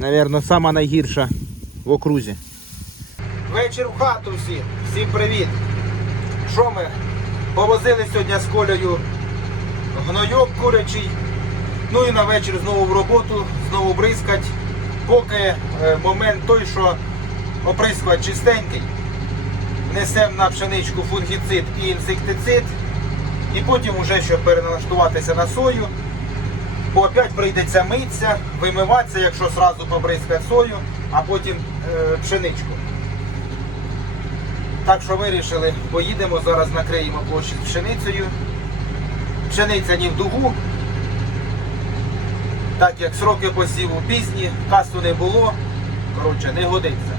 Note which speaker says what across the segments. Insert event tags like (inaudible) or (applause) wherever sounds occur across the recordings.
Speaker 1: Навірно, сама найгірша в окрузі. Вечір в хату всі. Всім привіт. Що ми? Повозили сьогодні з колею гнойок курячий. Ну і на вечір знову в роботу, знову бризкать. Поки е, момент той, що оприскувач чистенький. Несемо на пшеничку фунгіцид і інсектицид. І потім, уже, щоб переналаштуватися на сою, бо опять прийдеться митися, вимиватися, якщо одразу побризкати сою, а потім е, пшеничку. Так що вирішили, поїдемо, зараз накриємо площадь пшеницею. Пшениця не в дугу. Так як сроки посіву пізні, касу не було, коротше, не годиться.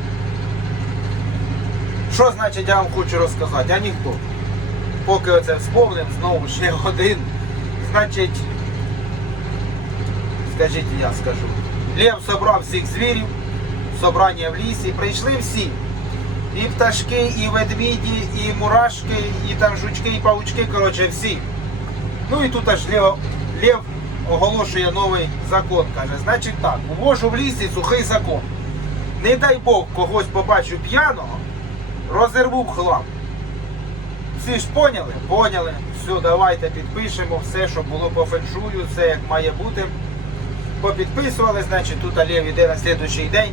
Speaker 1: Що значить я вам хочу розказати? А ніхто. Поки оце вспомним, знову ще один. Значить, скажіть, я скажу. Лев собрав всіх звірів, собрання в лісі, прийшли всі. І пташки, і ведміді, і мурашки, і там жучки, і паучки, коротше, всі. Ну і тут аж Лев, Лев оголошує новий закон. Каже, значить так, увожу в лісі сухий закон. Не дай Бог когось побачу п'яного, розірву хлам. Всі ж поняли? Поняли. Все, давайте підпишемо все, що було по феншую, все як має бути. Попідписували, значить, тут Олєв іде на слідуючий день.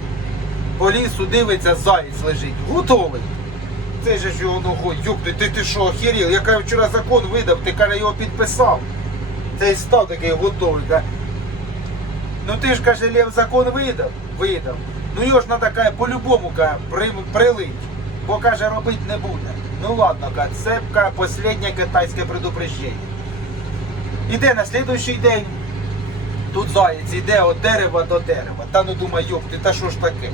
Speaker 1: По лісу дивиться, заєць лежить. Готовий. Це ж його ногою. Юпти, ти, ти що, охерів? Я каже, вчора закон видав, ти каже, його підписав. Цей став такий готовий. Каже, Ну ти ж каже, Лев закон видав? Видав. Ну його ж треба каже, по-любому каже, при, прилить. Бо каже, робити не буде. Ну ладно, каже, це каже, останнє китайське предупреждення. Іде на слідуючий день. Тут заєць іде від дерева до дерева. Та ну думай, йопти, та що ж таке?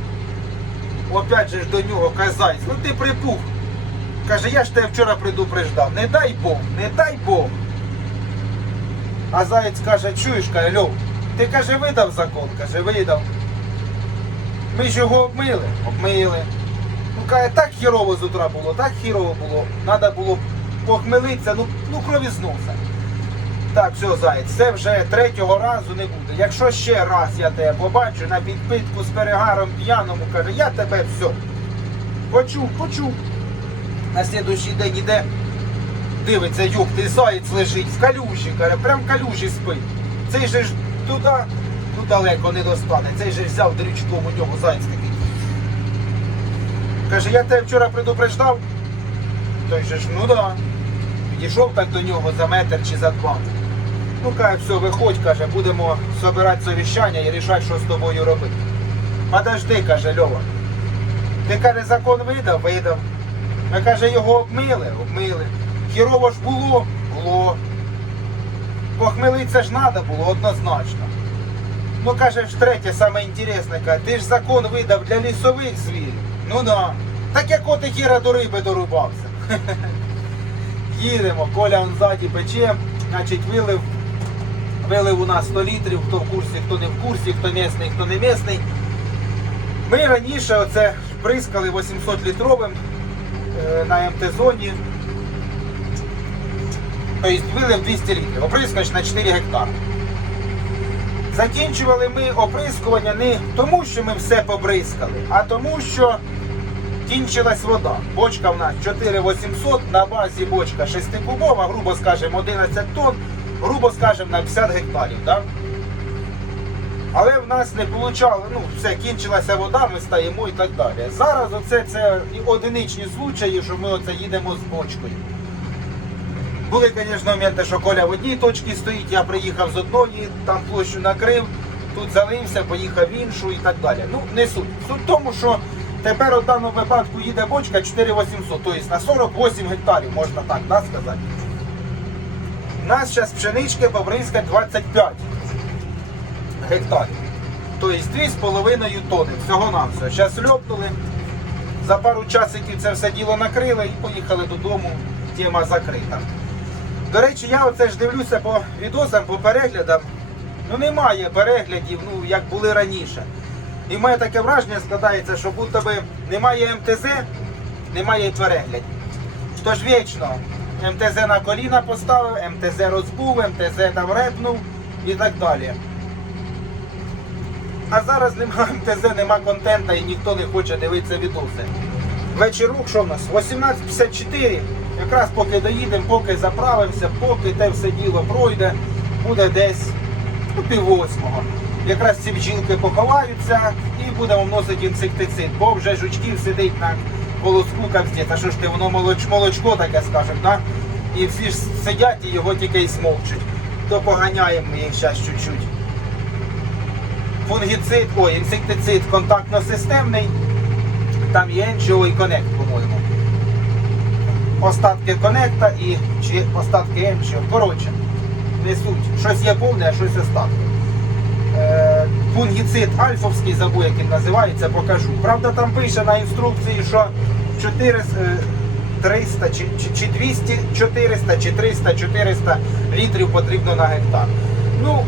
Speaker 1: Опять же ж до нього каже, заєць, ну ти припух. Каже, я ж тебе вчора предупреждав. Не дай Бог, не дай Бог. А заєць каже, чуєш, каже, Льов, ти каже, видав закон, каже, видав. Ми ж його обмили, обмили. Ну каже, так хірово з утра було, так хірово було. Треба було похмелитися, ну, ну крові з носа. Так, все, заєць, це вже третього разу не буде. Якщо ще раз я тебе побачу на підпитку з перегаром п'яному, каже, я тебе все. Почув, почув. На слідуючий день іде, дивиться, юк, ти заєць лежить в калюжі, каже, прям калюжі спить. Цей же ж туди, ну далеко не достане. Цей же взяв дрючком у нього заєць такий. Каже, я тебе вчора предупреждав. Той же ж, ну да. Підійшов так до нього за метр чи за два. Каже, все, виходь, каже, будемо збирати совіщання і рішати, що з тобою робити. Подожди, каже Льова. Ти каже, закон видав, видав. Ми каже, його обмили, обмили. Хірово ж було, було. Похмелитися ж треба було однозначно. Ну каже, ж третє, саме інтересне, каже, ти ж закон видав для лісових звірів. Ну да. Так як от і хіра до риби дорубався. (laughs) Їдемо, Коля он пече, значить вилив. Вилив у нас 100 літрів, хто в курсі, хто не в курсі, хто місний, хто не місний. Ми раніше оце прискали 800 літровим е, на МТ-зоні. Тобто вилив 200 літрів, оприскач на 4 гектари. Закінчували ми оприскування не тому, що ми все побризкали, а тому, що кінчилась вода. Бочка в нас 4800, на базі бочка 6-кубова, грубо скажемо 11 тонн, грубо скажемо на 50 гектарів. Да? Але в нас не получало, ну все, кінчилася вода, ми стаємо і так далі. Зараз оце це одиничні случаї, що ми оце їдемо з бочкою. Були, звісно, моменти, що Коля в одній точці стоїть, я приїхав з одної, там площу накрив, тут залився, поїхав в іншу і так далі. Ну, не суть. Суть в тому, що тепер у даному випадку їде бочка 4800, тобто на 48 гектарів, можна так да, сказати. У нас зараз пшенички побризкать 25 гектарів. Тобто 2,5 тонни. Всього нам все. Зараз льопнули. За пару часиків це все діло накрили і поїхали додому. Тема закрита. До речі, я оце ж дивлюся по відосам, по переглядам. Ну немає переглядів, ну як були раніше. І в мене таке враження складається, що будто би немає МТЗ, немає і переглядів. Тож вічно МТЗ на коліна поставив, МТЗ розбув, МТЗ там репнув і так далі. А зараз нема (laughs) МТЗ, нема контента і ніхто не хоче дивитися відоси. Вечірок, що в нас? 18.54. Якраз поки доїдемо, поки заправимося, поки те все діло пройде, буде десь ну. Якраз ці бджілки поховаються і будемо вносити інсектицид, бо вже жучків сидить на колоску капздець. А що ж ти, воно молоч, молочко таке, скажемо, да? і всі ж сидять і його тільки й смокчуть. То поганяємо ми їх зараз чуть-чуть. Фунгіцид, ой, інсектицид контактно-системний. Там є NGO і Connect, по-моєму. Остатки конекта і чи остатки NGO. Коротше, не суть. Щось є повне, а щось остатки. Е, фунгіцид альфовський забув, як він називається, покажу. Правда, там пише на інструкції, що 400, е, 300 чи, чи, чи 200, 400, чи 300, 400 літрів потрібно на гектар. Ну,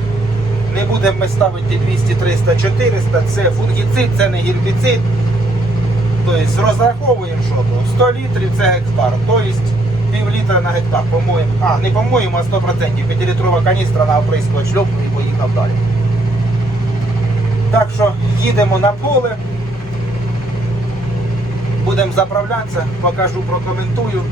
Speaker 1: не будемо ми ставити 200, 300, 400. Це фунгіцид, це не гербіцид. Тобто розраховуємо, що то 100 літрів це гектар. Тобто пів літра на гектар, по-моєму. А, не по-моєму, а 100%. 5-літрова каністра на оприскувач шльопнув і поїхав далі. Так що їдемо на поле. Будемо заправлятися, покажу, прокоментую.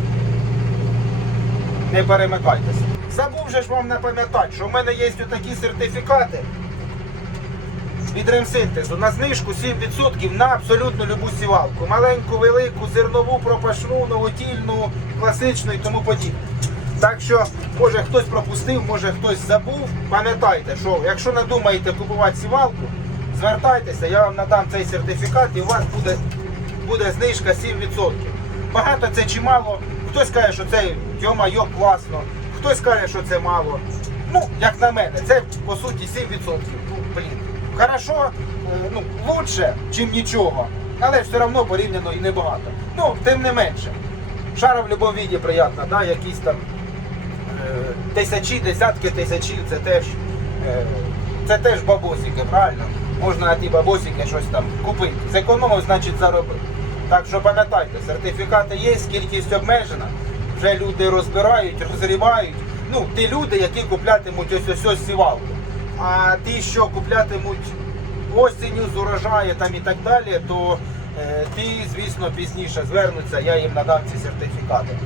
Speaker 1: Не перемикайтеся. Забув же ж вам напам'ятати, що в мене є такі сертифікати від ремсинтезу на знижку 7% на абсолютно любу сівалку. Маленьку, велику, зернову, пропашну, новотільну, класичну і тому подібне. Так що, може хтось пропустив, може хтось забув. Пам'ятайте, що якщо надумаєте купувати сівалку, звертайтеся, я вам надам цей сертифікат і у вас буде, буде знижка 7%. Багато це чи мало. Хтось каже, що це йо-майо класно, хтось каже, що це мало. Ну, як на мене, це по суті 7%. Ну, блін. Хорошо, е, ну, лучше, чим нічого. Але все одно порівняно і небагато. Ну, тим не менше. Шара в будь-якому віді приємна, да? якісь там е, тисячі, десятки тисячів, це теж, е, це теж бабосики, правильно? Можна на ті бабосики щось там купити. Зекономив, значить заробив. Так що пам'ятайте, сертифікати є, кількість обмежена. Вже люди розбирають, розрібають. Ну, ті люди, які куплятимуть ось ось ось сівалку. А ті, що куплятимуть осінню з урожаю там і так далі, то е, ті, звісно, пізніше звернуться, я їм надам ці сертифікати.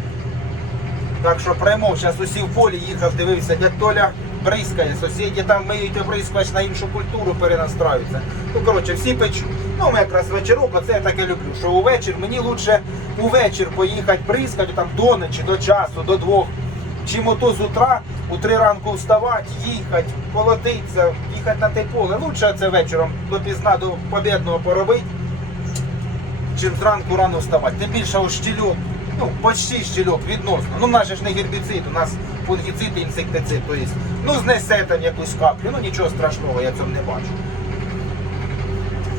Speaker 1: Так що прямо, зараз усі в полі їхав, дивився, дядь Толя бризкає, сусіді там миють оприскувач на іншу культуру перенастраюються. Ну, коротше, всі печуть. Ну, ми якраз вечірок, оце я таке люблю, що увечір мені краще увечір поїхати бризкати там до ночі, до часу, до двох. Чим ото з утра у три ранку вставати, їхати, колотитися, їхати на те поле. Лучше це вечором допізна до побідного поробити, чим зранку рано вставати. Тим більше ось щільок, ну, почти щільок відносно. Ну, в нас ж не гербіцид, у нас фунгіцид інсектицид. Тобто, ну, знесе там якусь каплю, ну нічого страшного, я цього не бачу.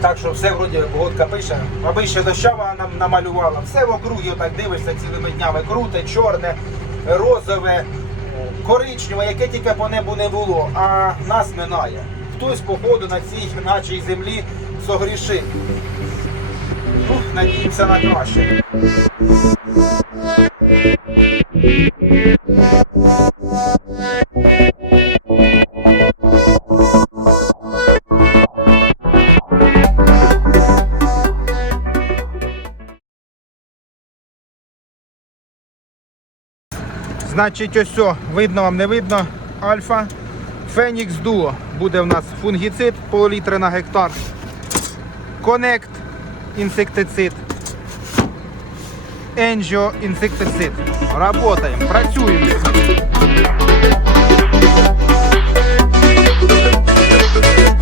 Speaker 1: Так що все вроді погодка пише, аби ще дощава нам намалювала. Все в округі отак дивишся цілими днями. Круте, чорне, розове, коричневе, яке тільки по небу не було, а нас минає. Хтось, походу, на цій нашій землі согрішив. Надіємося на краще. Значить, ось видно вам, не видно. Альфа. Фенікс Дуо. Буде в нас фунгіцид пол на гектар. Конект инсектицид. Angio инсектицид. Работаем, працюем. Thank you.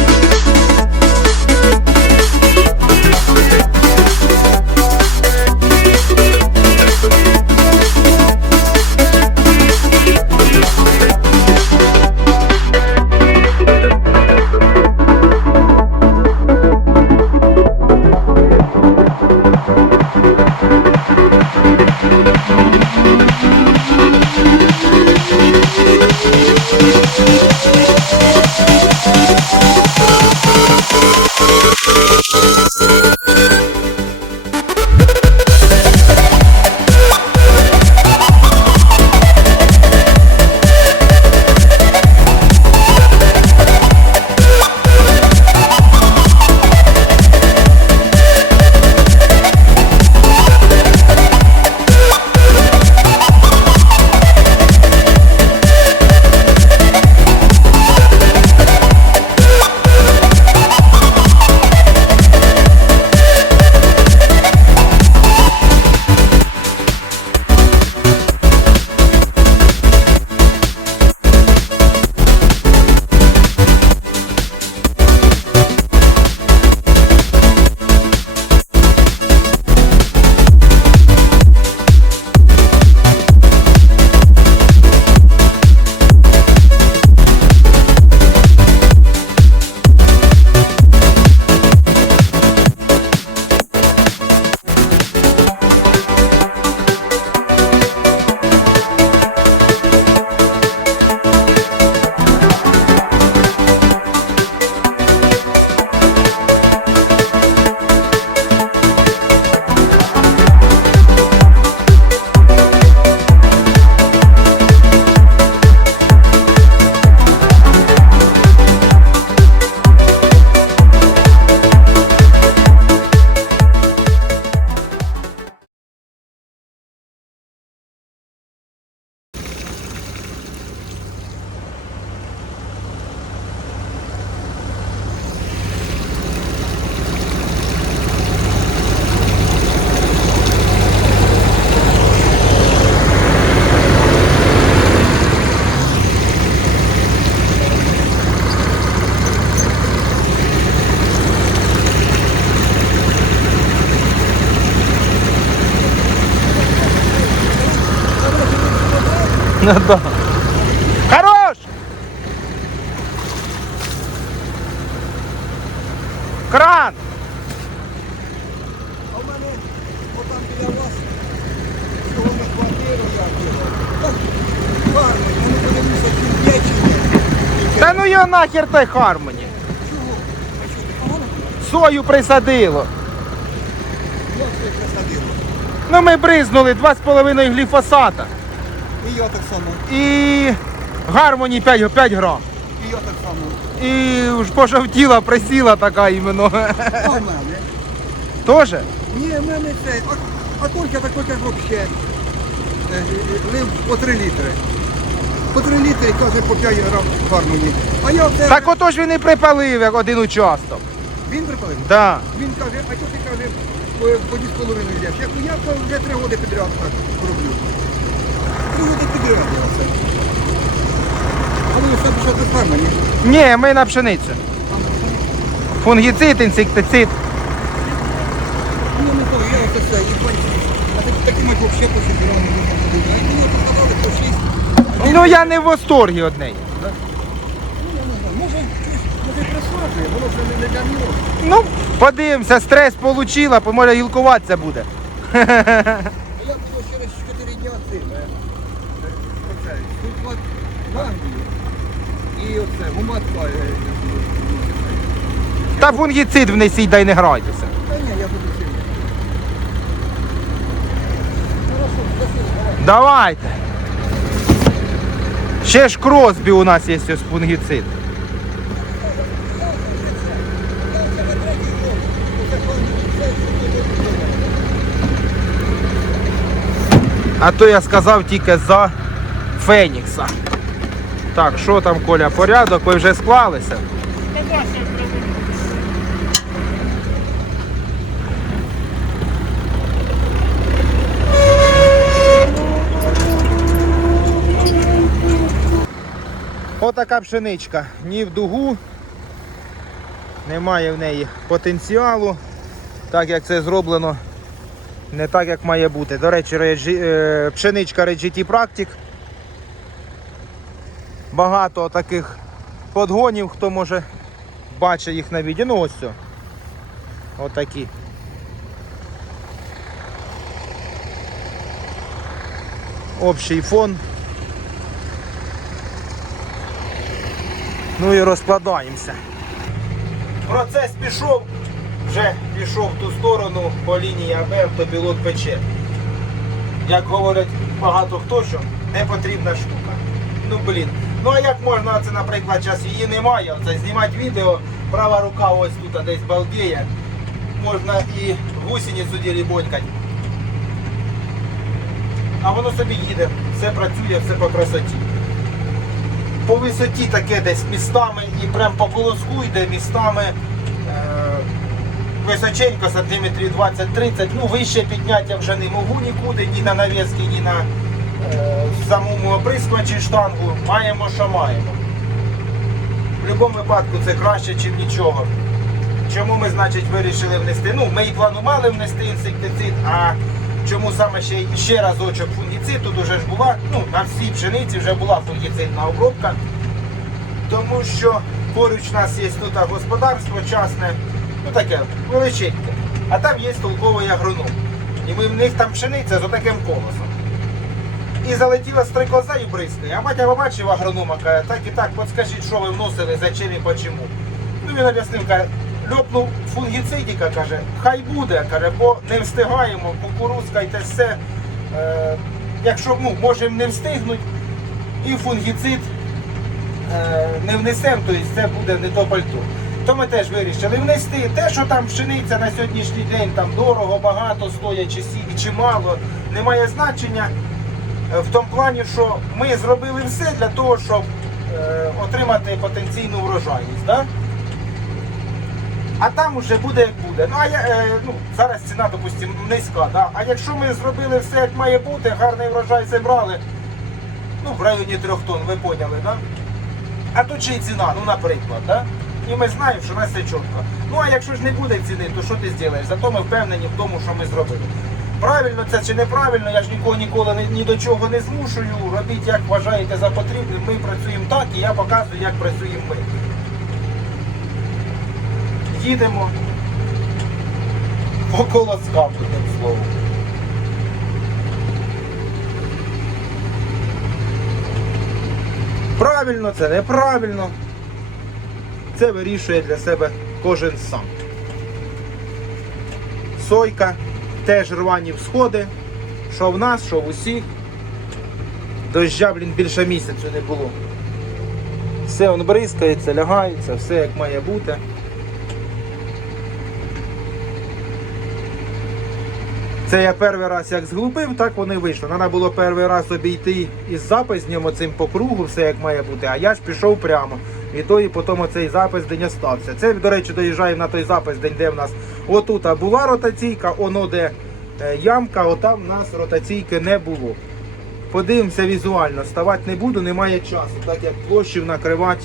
Speaker 1: Да. Хорош! Кран!
Speaker 2: А в мене отам біля вас цього не квартиру я діло.
Speaker 1: Та ну його нахер той Хармоні.
Speaker 2: Чого?
Speaker 1: Сою присадило. Ну ми бризнули 2,5 гліфосата.
Speaker 2: І я так само,
Speaker 1: І гармоні 5, 5 грам.
Speaker 2: і я так само.
Speaker 1: І ж пожовтіла, присіла така іменно.
Speaker 2: А в мене?
Speaker 1: Тоже?
Speaker 2: Ні, в мене це, а, а Колька так Колька взагалі е, лив по 3 літри. По 3 літри, каже, по 5 грам гармоні. А я все...
Speaker 1: Так отож він і припалив як один участок.
Speaker 2: Він припалив?
Speaker 1: Да.
Speaker 2: Він каже, а що ти каже, по- по 2,5 йдеш? Я, кажу, я вже 3 роки підряд так роблю. 3 роки підряд я це. А ви все пішов до фармані?
Speaker 1: Ні, ми на пшеницю. Фунгіцид, інсектицид.
Speaker 2: Ну, не то, я оце все, і бачите. А так, такі ми взагалі по собі не можемо ходити. А мені показали по 6.
Speaker 1: Ну я не в восторгі од неї.
Speaker 2: Ну, я не знаю, може, може воно вже не, не для нього.
Speaker 1: Ну, подивимося, стрес получила, може гілкуватися буде.
Speaker 2: А я через 4 дня цим. е, Оце, сульфат. І оце, гуматка. е, е,
Speaker 1: Та фунгіцид внесіть, дай не грайтеся.
Speaker 2: Та ні, я буду давай.
Speaker 1: Давайте. Ще ж кросбі у нас є ось фунгіцид. А то я сказав тільки за Фенікса. Так, що там, Коля, порядок? Ви вже склалися? Отака пшеничка. Ні в дугу. Немає в неї потенціалу. Так як це зроблено, не так як має бути. До речі, е, пшеничка RGT Practic. Багато таких подгонів, хто може бачить їх на відео. Ну ось. Отакі. Общий фон. Ну і розкладаємося. Процес пішов, вже пішов в ту сторону по лінії АБ, автопілот пече. Як говорять багато хто, що не потрібна штука. Ну блін. Ну а як можна, це, наприклад, час її немає, оце знімати відео, права рука ось тут десь балдіє. Можна і гусеницю дірібонькать. А воно собі їде, все працює, все по красоті. По висоті таке десь містами і прям по колоску йде містами е, височенько, сантиметрів 20-30. Ну, вище підняття вже не можу нікуди, ні на навіски, ні на самому оприскувачі штангу. Маємо, що маємо. В будь-якому випадку це краще, ніж нічого. Чому ми, значить, вирішили внести? Ну, ми і планували внести інсектицид, а чому саме ще, ще разочок фунгіцид? Тут вже ж була, ну, на всій пшениці вже була фунгіцидна обробка. Тому що поруч у нас є тут господарство частне, ну таке величеньке. А там є толковий агроном. І ми в них там пшениця з отаким колосом. І залетіла стрикоза і бризкає. А батя побачив агронома, каже, так і так, подскажіть, що ви вносили, зачем і почему. Ну він об'яснив, каже, льопнув фунгіцидіка, каже, хай буде, каже, бо не встигаємо, кукурузка й те все. Е, якщо ну, можемо не встигнути, і фунгіцид е, не внесемо, то це буде не то пальто. То ми теж вирішили внести те, що там пшениця на сьогоднішній день там дорого, багато стоять, чи сіль, чи мало, не має значення. Е, В тому плані, що ми зробили все для того, щоб е, отримати потенційну врожайність. Да? А там уже буде як буде. Ну а я, е, ну, зараз ціна, допустимо, низька. Да? А якщо ми зробили все як має бути, гарний врожай зібрали, ну в районі трьох тонн, ви поняли, да? А тут ще й ціна, ну наприклад, да? І ми знаємо, що у нас все чітко. Ну а якщо ж не буде ціни, то що ти зробиш? Зато ми впевнені в тому, що ми зробили. Правильно це чи неправильно, я ж нікого ніколи ні, ні до чого не змушую. Робіть як вважаєте за потрібне. Ми працюємо так і я показую, як працюємо ми. Їдемо по колоскам, одним словом. Правильно, це неправильно. Це вирішує для себе кожен сам. Сойка, теж рвані всходи. Що в нас, що в усіх. Дождя, блін, більше місяцю не було. Все он бризкається, лягається, все як має бути. Це я перший раз як зглупив, так вони вийшли. Треба було перший раз обійти із записням оцим по кругу, все як має бути, а я ж пішов прямо. І то і потім оцей запис день остався. Це, до речі, доїжджаємо на той запис день, де в нас отут була ротаційка, оно де е, ямка, отам в нас ротаційки не було. Подивимося візуально, ставати не буду, немає часу, так як площів накривати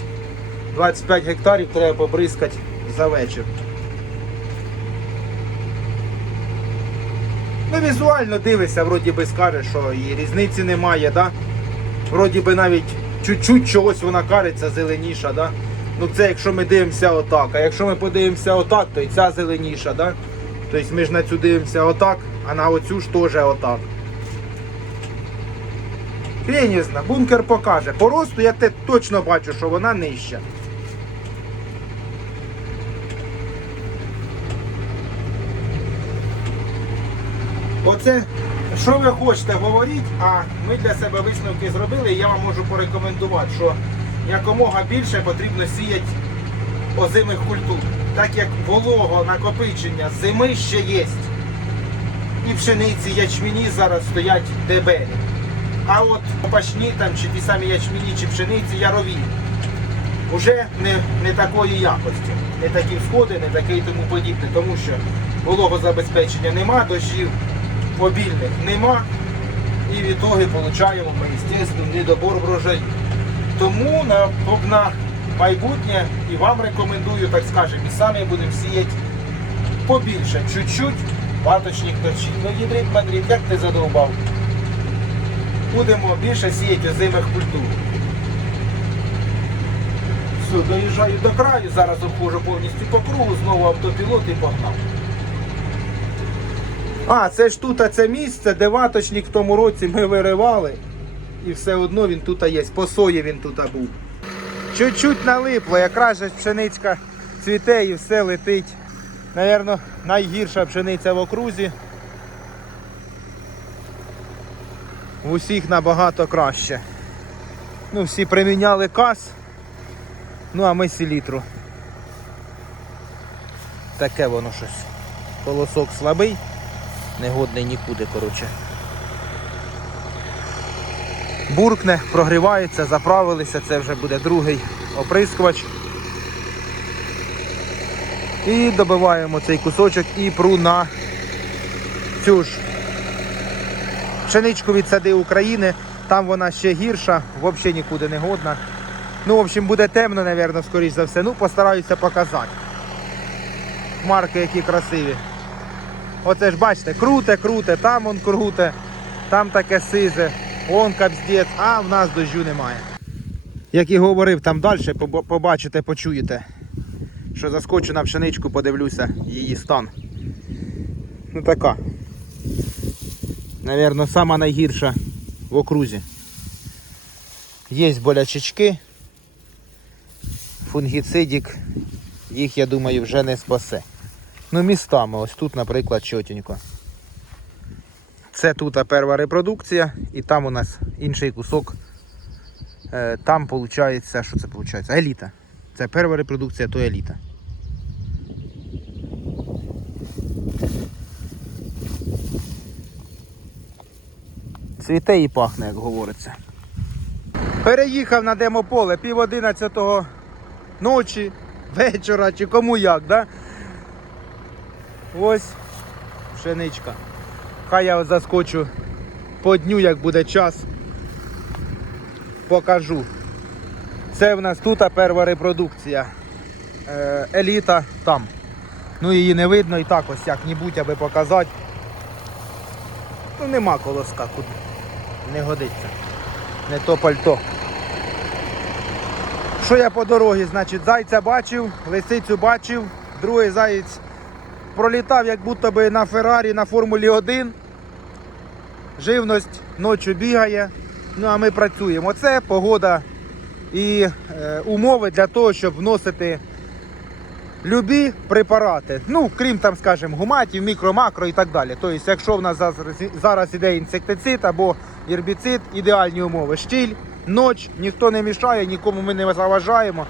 Speaker 1: 25 гектарів треба побризкати за вечір. Ну, візуально дивишся, вроді би скажеш, що і різниці немає, да? Вроді би навіть чуть-чуть чогось вона кариться зеленіша, да? Ну це якщо ми дивимося отак. А якщо ми подивимося отак, то і ця зеленіша, да? Тобто ми ж на цю дивимося отак, а на оцю ж теж отак. Не знаю, бункер покаже. По росту я те точно бачу, що вона нижча. Оце, що ви хочете говоріть, а ми для себе висновки зробили, і я вам можу порекомендувати, що якомога більше потрібно сіяти озимих культур. Так як волого накопичення зими ще є. І пшениці, ячміні зараз стоять дебелі. А от пашні там, чи ті самі ячміні, чи пшениці ярові. Уже не, не такої якості, не такі всходи, не таке і тому подібне, тому що вологозабезпечення нема, дощів обільних нема. І в ітоги отримуємо ми, звісно, недобор врожаю. Тому на, на майбутнє і вам рекомендую, так скажемо, і самі будемо сіяти побільше, чуть-чуть ваточних торчів. Ну, гідрид мандрит, як ти задовбав? Будемо більше сіяти озимих культур. Все, доїжджаю до краю, зараз обходжу повністю по кругу, знову автопілот і погнав. А, це ж тут це місце, де ваточник в тому році ми виривали. І все одно він тут є. По сої він тут був. Чуть-чуть налипло, якраз же пшеницька цвіте і все летить. Навірно, найгірша пшениця в окрузі. В усіх набагато краще. Ну, всі приміняли каз. Ну, а ми селітру. Таке воно щось. Колосок слабий, негодний нікуди, коротше. Буркне, прогрівається, заправилися, це вже буде другий оприскувач. І добиваємо цей кусочок і пру на цю ж пшеничку від сади України. Там вона ще гірша, взагалі нікуди не годна. Ну, в общем, буде темно, мабуть, скоріш за все. Ну, постараюся показати. Марки які красиві. Оце ж бачите, круте, круте, там он круте, там таке сизе, он капздець, а в нас дощу немає. Як і говорив, там далі побачите, почуєте, що заскочу на пшеничку, подивлюся її стан. Ну така. Навірно, сама найгірша в окрузі. Є болячечки. Фунгіцидік їх, я думаю, вже не спасе. Ну, містами, ось тут, наприклад, чотенько. Це тут перша репродукція, і там у нас інший кусок. Е, Там виходить, що це виходить? Еліта. Це перша репродукція, то еліта. Цвіте і пахне, як говориться. Переїхав на демополе пів одинадцятого ночі, вечора чи кому як, да? Ось пшеничка. Хай я заскочу по дню, як буде час. Покажу. Це в нас тут перша репродукція. Е, еліта там. Ну її не видно і так ось як-небудь, аби показати. Ну нема колоска куди. Не годиться. Не то пальто. Що я по дорозі? Значить, зайця бачив, лисицю бачив, другий заєць пролітав, як будто би на Феррарі на Формулі 1. Живність ночі бігає. Ну а ми працюємо. Оце погода і е, умови для того, щоб вносити любі препарати. Ну, крім там, скажімо, гуматів, мікро, макро і так далі. Тобто, якщо в нас зараз, зараз іде інсектицид або гербіцид, ідеальні умови. Щіль, ноч, ніхто не мішає, нікому ми не заважаємо.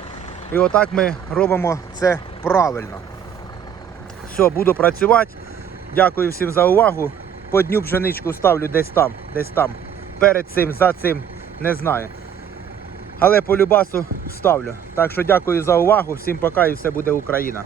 Speaker 1: І отак ми робимо це правильно. Все, буду працювати. Дякую всім за увагу. По дню пшеничку ставлю десь там, десь там. Перед цим, за цим, не знаю. Але по любасу ставлю. Так що дякую за увагу. Всім пока і все буде Україна.